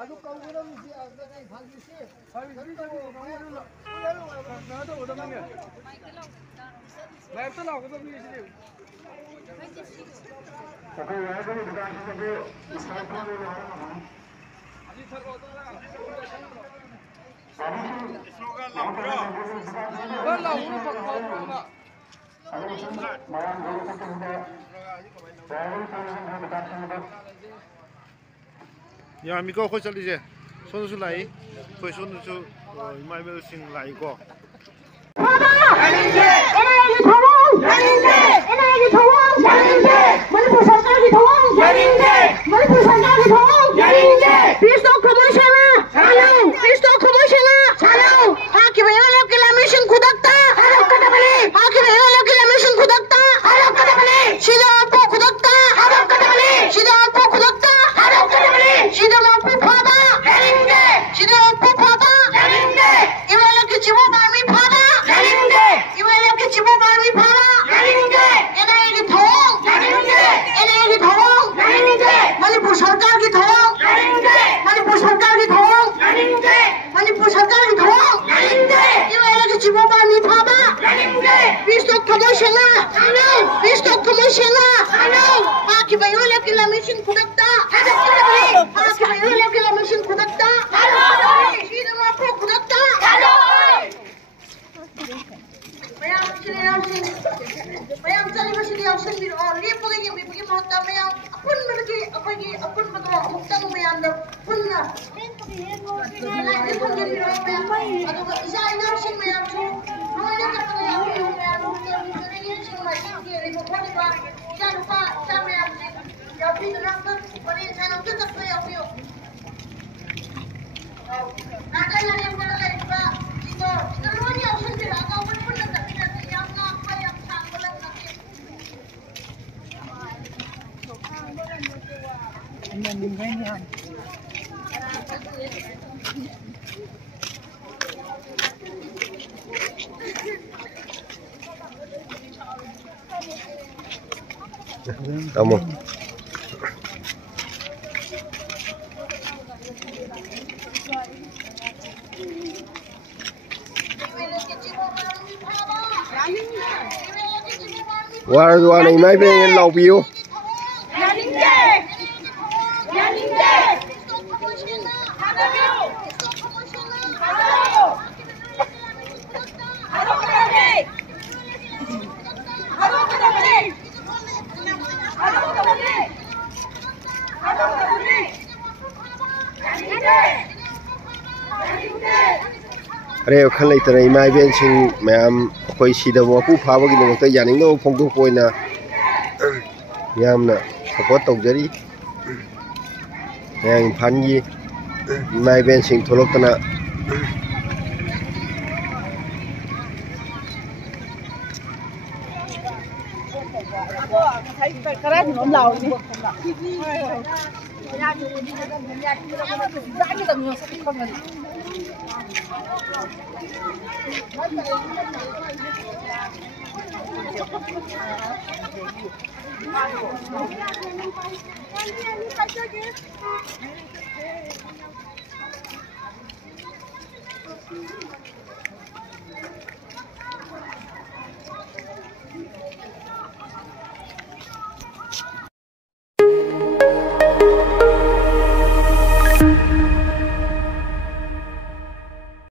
아주 깡그러면 반드시 라이브 나오거든 미시리. 야, 미거 거기 잘리지. 손수 라이. 거기 손수 이마이벨싱 라이고. NIA의 더원! NIA의 더원! 머니푸르 सरकार 더원! 머니푸르 सरकार 더원! 피스톡 커머셜라! 차요! 피스톡 커머셜라! 차요! 하kim yola kilamission kudakta! Halok ka dabali! Hakim yola kilamission kudakta! Halok ka dabali! Sida po kudakta! Halok ka dabali! Sida po kudakta! Halok ka dabali! Sida mo po pada! Sida po pada! Iwala ki chibo mami pada! 이번에 이렇게 집어발이 봐라! NIA의 더원! NIA의 더원! 머니푸르 सरकार의 더원! 머니푸르 सरकार의 더원! 머니푸르 सरकार의 더원! 이번에 이렇게 집어발이 봐봐! 피스톡 커머셜라! 피스톡 커머셜라! 하kim yola kilamission kudakta! 하kim yola kilamission kudakta! 시드 마포 kudakta! Mayam cari masih dia usin bir orang lihat lagi bagi mata mayam apun mereka apun betul muktan mayam dah pun lah. Lagi pun jadi orang mayam. Aduh isa ini usin mayam tu. Mana kita mayam mayam kita ini usin mayam dia ribu pun itu. Jangan lupa jangan mayam sih. Ya pintu nak beri saya untuk tak mayam yuk. Ada yang mana lagi pak? Kita luar ni usin bir agak pun tapi nanti yang nak mayam sangat nanti. Kamu. Warna ini main lau biu. Reo kan lai tera imai ben sing mayam koi sida mo pu pha bagi no ta yaning no phong du poi na yam na support tok jari yang phan yi imai ben sing tholok tana